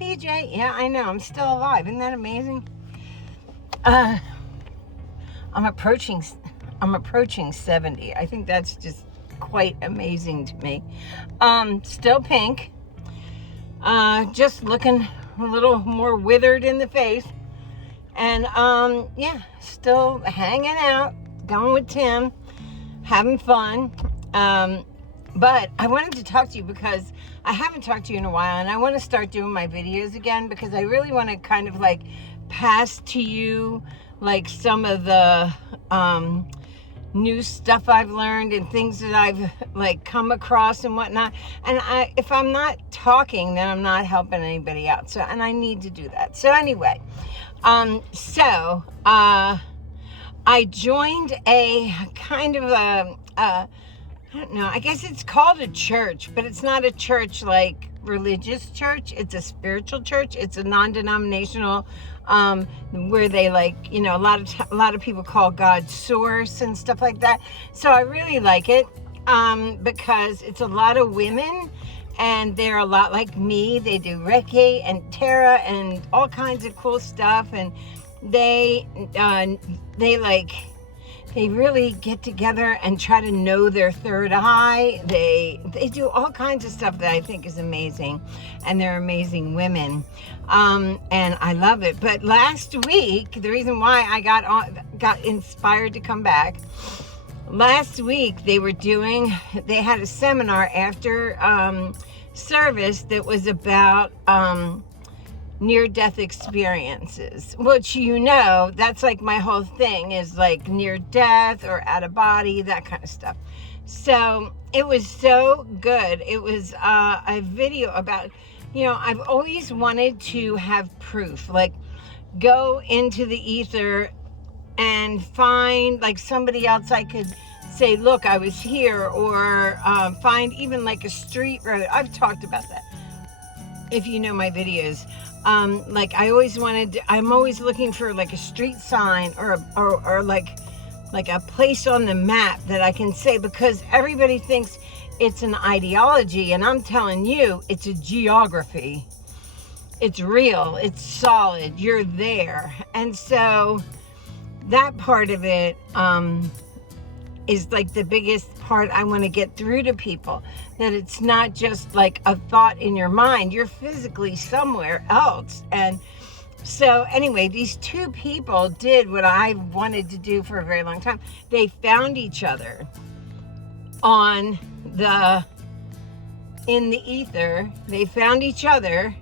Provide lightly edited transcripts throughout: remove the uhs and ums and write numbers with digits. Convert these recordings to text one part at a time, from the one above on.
PJ. Yeah, I know. I'm still alive. Isn't that amazing? I'm approaching 70. I think that's just quite amazing to me. Still pink. Just looking a little more withered in the face. And yeah, still hanging out, going with Tim, having fun. But I wanted to talk to you because I haven't talked to you in a while, and I want to start doing my videos again because I really want to kind of like pass to you like some of the new stuff I've learned and things that I've like come across and whatnot. And if I'm not talking, then I'm not helping anybody out. So, and I need to do that. So anyway, I joined a kind of I don't know, I guess it's called a church, but it's not a church like religious church. It's a spiritual church. It's a non-denominational, where they like, you know, a lot of people call God source and stuff like that. So I really like it, because it's a lot of women and they're a lot like me. They do Reiki and Tarot and all kinds of cool stuff. And they really get together and try to know their third eye. They do all kinds of stuff that I think is amazing, and they're amazing women, and I love it. But last week, the reason why I got inspired to come back, last week they had a seminar after service that was about near-death experiences, which, you know, that's like my whole thing is like near-death or out-of-body, that kind of stuff. So it was so good. It was a video about, you know, I've always wanted to have proof, like go into the ether and find like somebody else I could say, look, I was here, or find even like a street road. I've talked about that if you know my videos. Like I'm always looking for like a street sign or like a place on the map that I can say, because everybody thinks it's an ideology, and I'm telling you, it's a geography. It's real, it's solid, you're there. And so that part of it is like the biggest part I want to get through to people, that it's not just like a thought in your mind, you're physically somewhere else. And so anyway, these two people did what I wanted to do for a very long time. They found each other in the ether. They found each other,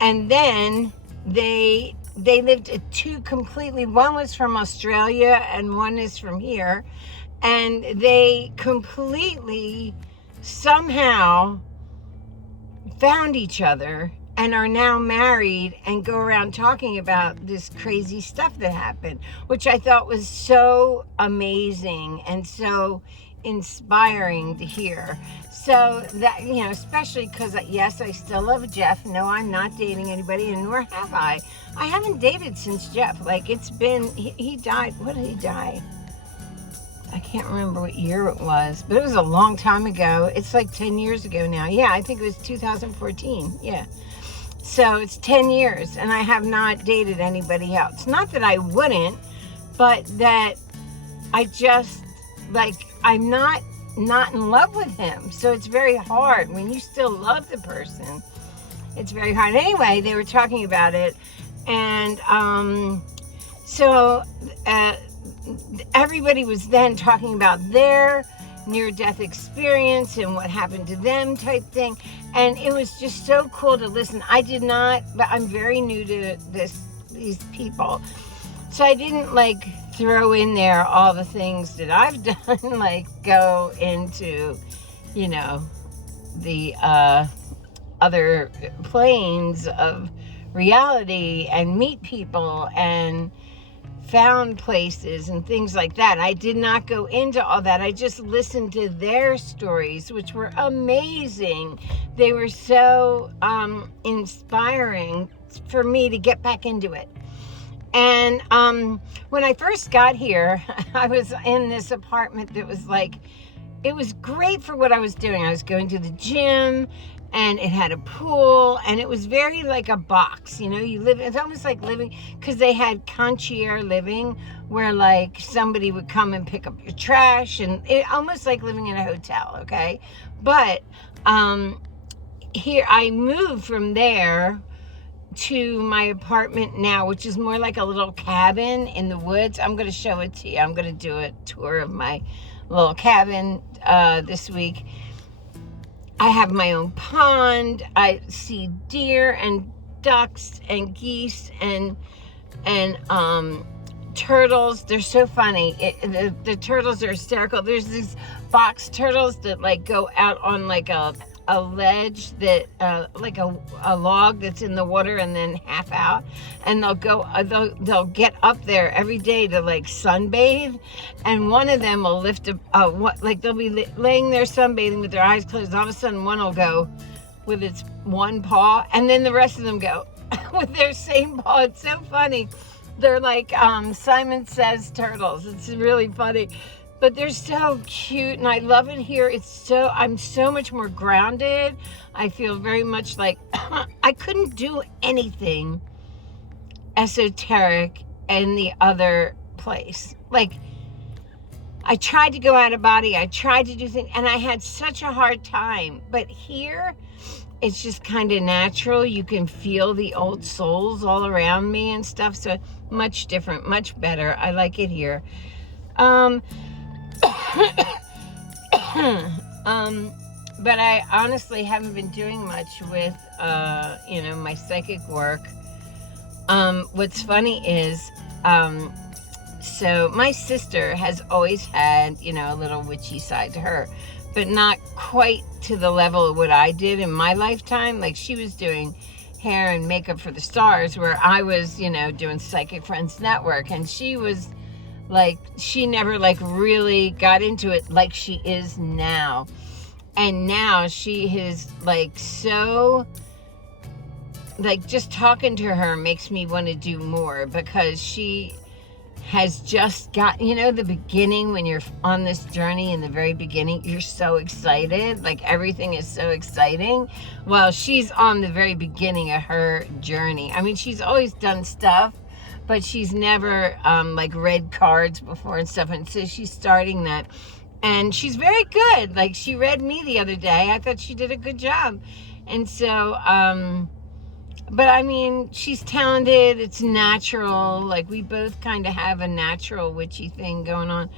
and then they lived at two completely, one was from Australia and one is from here. And they completely somehow found each other and are now married and go around talking about this crazy stuff that happened, which I thought was so amazing and so inspiring to hear. So that, you know, especially because, yes, I still love Jeff. No, I'm not dating anybody, and nor have I. I haven't dated since Jeff. Like, it's been, he died. What did he die? I can't remember what year it was, but it was a long time ago. It's like 10 years ago now. Yeah, I think it was 2014. Yeah. So it's 10 years, and I have not dated anybody else. Not that I wouldn't, but that I just, like, I'm not in love with him. So it's very hard when you still love the person. It's very hard. Anyway, they were talking about it, and everybody was then talking about their near-death experience and what happened to them type thing. And it was just so cool to listen. I did not, but I'm very new to these people. So I didn't like throw in there all the things that I've done, like go into, you know, the other planes of reality and meet people and found places and things like that. I did not go into all that. I just listened to their stories, which were amazing. They were so inspiring for me to get back into it. And when I first got here, I was in this apartment that was like, it was great for what I was doing. I was going to the gym and it had a pool, and it was very like a box, you know, you live, it's almost like living, because they had concierge living, where like somebody would come and pick up your trash, and it almost like living in a hotel, okay? But here, I moved from there to my apartment now, which is more like a little cabin in the woods. I'm going to show it to you. I'm going to do a tour of my little cabin this week. I have my own pond. I see deer and ducks and geese and turtles. They're so funny. The turtles are hysterical. There's these box turtles that like go out on like a ledge that like a log that's in the water and then half out, and they'll go they'll get up there every day to like sunbathe, and one of them will lift like they'll be laying there sunbathing with their eyes closed. All of a sudden one will go with its one paw, and then the rest of them go with their same paw. It's so funny. They're like Simon Says turtles. It's really funny. But they're so cute, and I love it here. I'm so much more grounded. I feel very much like I couldn't do anything esoteric in the other place. Like, I tried to go out of body. I tried to do things, and I had such a hard time. But here, it's just kind of natural. You can feel the old souls all around me and stuff. So much different, much better. I like it here. But I honestly haven't been doing much with, my psychic work. What's funny is, so my sister has always had, a little witchy side to her, but not quite to the level of what I did in my lifetime. Like, she was doing hair and makeup for the stars, where I was, doing Psychic Friends Network, and she was like, she never like really got into it like she is now. And now she is like, so like, just talking to her makes me want to do more, because she has just got, the beginning, when you're on this journey in the very beginning, you're so excited, like everything is so exciting. Well, she's on the very beginning of her journey. I mean, she's always done stuff, but she's never like read cards before and stuff, and so she's starting that, and she's very good. Like, she read me the other day. I thought she did a good job. And so but I mean, she's talented. It's natural. Like, we both kind of have a natural witchy thing going on,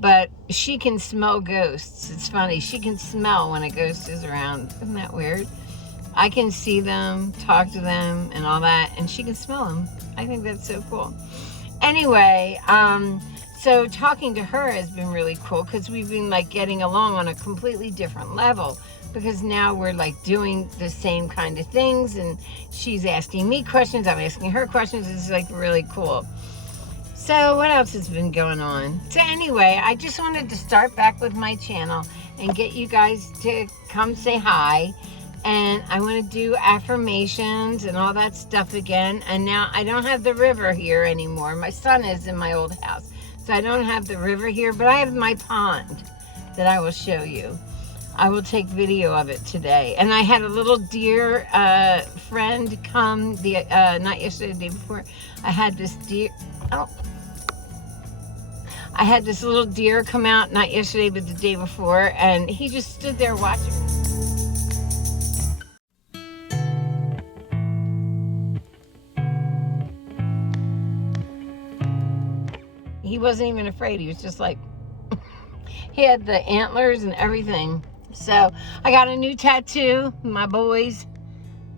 but she can smell ghosts. It's funny, she can smell when a ghost is around. Isn't that weird? I can see them, talk to them, and all that, and she can smell them. I think that's so cool. Anyway, so talking to her has been really cool, because we've been like getting along on a completely different level, because now we're like doing the same kind of things, and she's asking me questions, I'm asking her questions. It's like really cool. So what else has been going on? So anyway, I just wanted to start back with my channel and get you guys to come say hi. And I want to do affirmations and all that stuff again. And now I don't have the river here anymore. My son is in my old house, so I don't have the river here, but I have my pond that I will show you. I will take video of it today. And I had a little deer friend come not yesterday, the day before. I had this deer. I had this little deer come out, not yesterday, but the day before, and he just stood there watching. He wasn't even afraid. He was just like, he had the antlers and everything. So I got a new tattoo. My boys,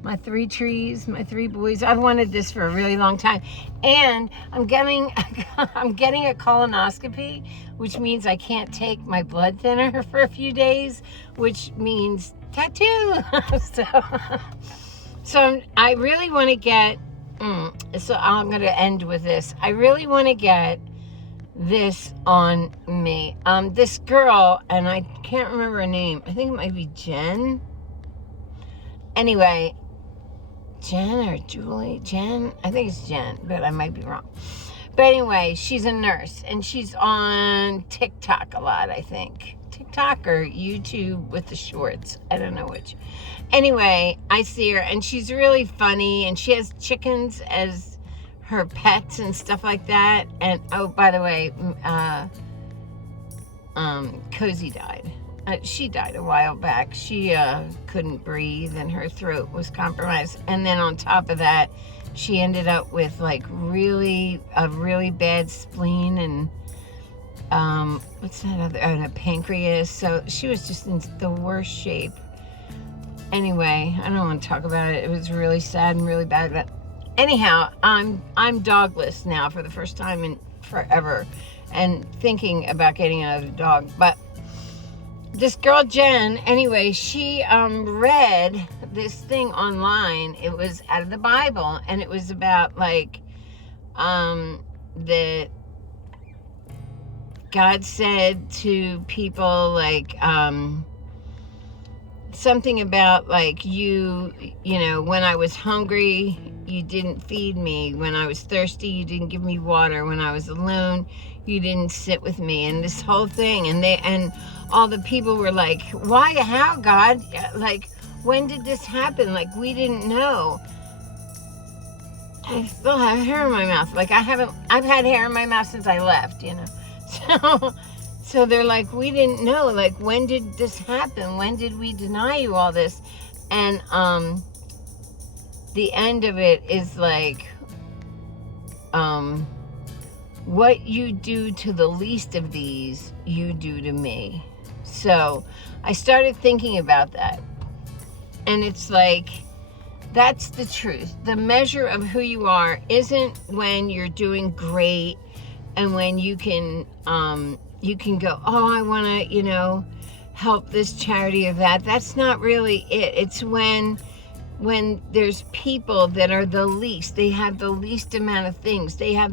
my 3 trees, my 3 boys. I've wanted this for a really long time. And I'm getting a colonoscopy, which means I can't take my blood thinner for a few days, which means tattoo. So I really want to get, so I'm going to end with this. I really want to get this on me. This girl, and I can't remember her name. I think it might be Jen. Anyway, Jen or Julie? Jen? I think it's Jen, but I might be wrong. But anyway, she's a nurse, and she's on TikTok a lot, I think. TikTok or YouTube with the shorts. I don't know which. Anyway, I see her, and she's really funny, and she has chickens as her pets and stuff like that. And, oh, by the way, Cozy died. She died a while back. She couldn't breathe, and her throat was compromised. And then on top of that, she ended up with like a really bad spleen and what's that other, and a pancreas. So she was just in the worst shape. Anyway, I don't want to talk about it. It was really sad and really bad. But anyhow, I'm dogless now for the first time in forever, and thinking about getting another dog. But this girl Jen, anyway, she read this thing online. It was out of the Bible, and it was about like that God said to people like something about like you know, when I was hungry, you didn't feed me. When I was thirsty, you didn't give me water. When I was alone, you didn't sit with me. And this whole thing, and all the people were like, why, how, God? Like, when did this happen? Like, we didn't know. I still have hair in my mouth. Like, I've had hair in my mouth since I left, you know. So they're like, we didn't know. Like, when did this happen? When did we deny you all this? And the end of it is like, what you do to the least of these, you do to me. So I started thinking about that. And it's like, that's the truth. The measure of who you are isn't when you're doing great and when you can go, oh, I want to, you know, help this charity or that. That's not really it. It's when there's people that are the least, they have the least amount of things. They're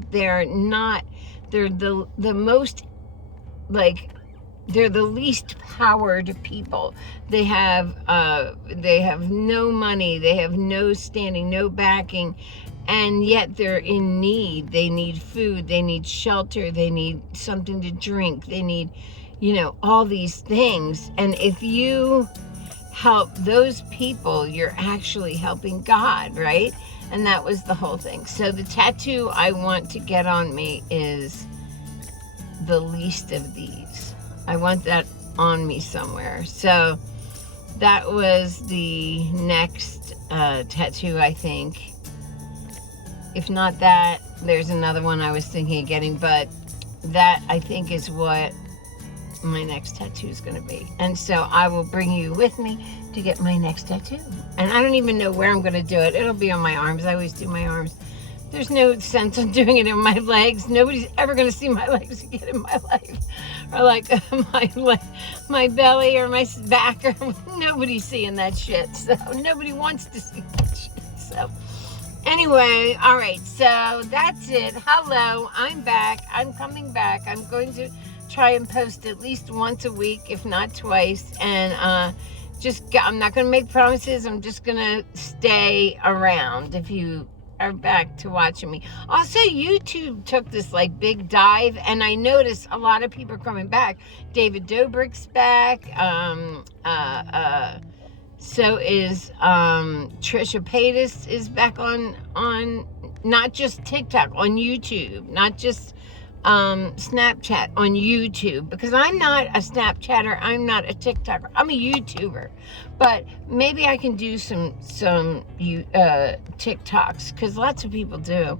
the most, like, they're the least powered people. They have no money, they have no standing, no backing, and yet they're in need. They need food, they need shelter, they need something to drink, they need, you know, all these things. And if you help those people, you're actually helping God, right? And that was the whole thing. So the tattoo I want to get on me is the least of these. I want that on me somewhere. So that was the next tattoo, I think. If not that, there's another one I was thinking of getting, but that I think is what my next tattoo is going to be. And so I will bring you with me to get my next tattoo. And I don't even know where I'm going to do it. It'll be on my arms. I always do my arms. There's no sense in doing it in my legs. Nobody's ever going to see my legs again in my life. Or like my belly or my back. Or nobody's seeing that shit. So nobody wants to see that shit. So anyway, all right. So that's it. Hello. I'm back. I'm coming back. I'm going to try and post at least once a week, if not twice. And I'm not going to make promises. I'm just going to stay around if you are back to watching me. Also, YouTube took this like big dive, and I noticed a lot of people are coming back. David Dobrik's back. So is Trisha Paytas is back on not just TikTok, on YouTube, not just Snapchat, on YouTube, because I'm not a Snapchatter, I'm not a TikToker, I'm a YouTuber. But maybe I can do some TikToks, because lots of people do.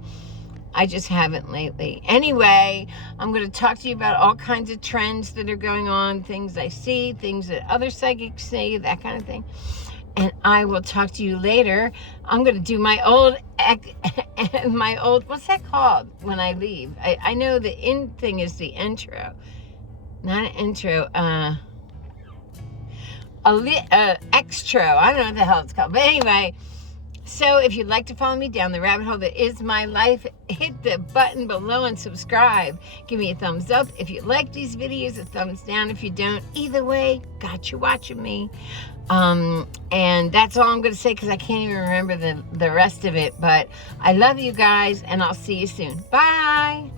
I just haven't lately. Anyway, I'm going to talk to you about all kinds of trends that are going on, things I see, things that other psychics say, that kind of thing. And I will talk to you later. I'm going to do my old, what's that called when I leave? I know the in thing is the intro. Not an intro, extro. I don't know what the hell it's called. But anyway, So if you'd like to follow me down the rabbit hole that is my life, hit the button below and subscribe. Give me a thumbs up if you like these videos, a thumbs down if you don't. Either way, got you watching me. And that's all I'm going to say because I can't even remember the rest of it. But I love you guys, and I'll see you soon. Bye.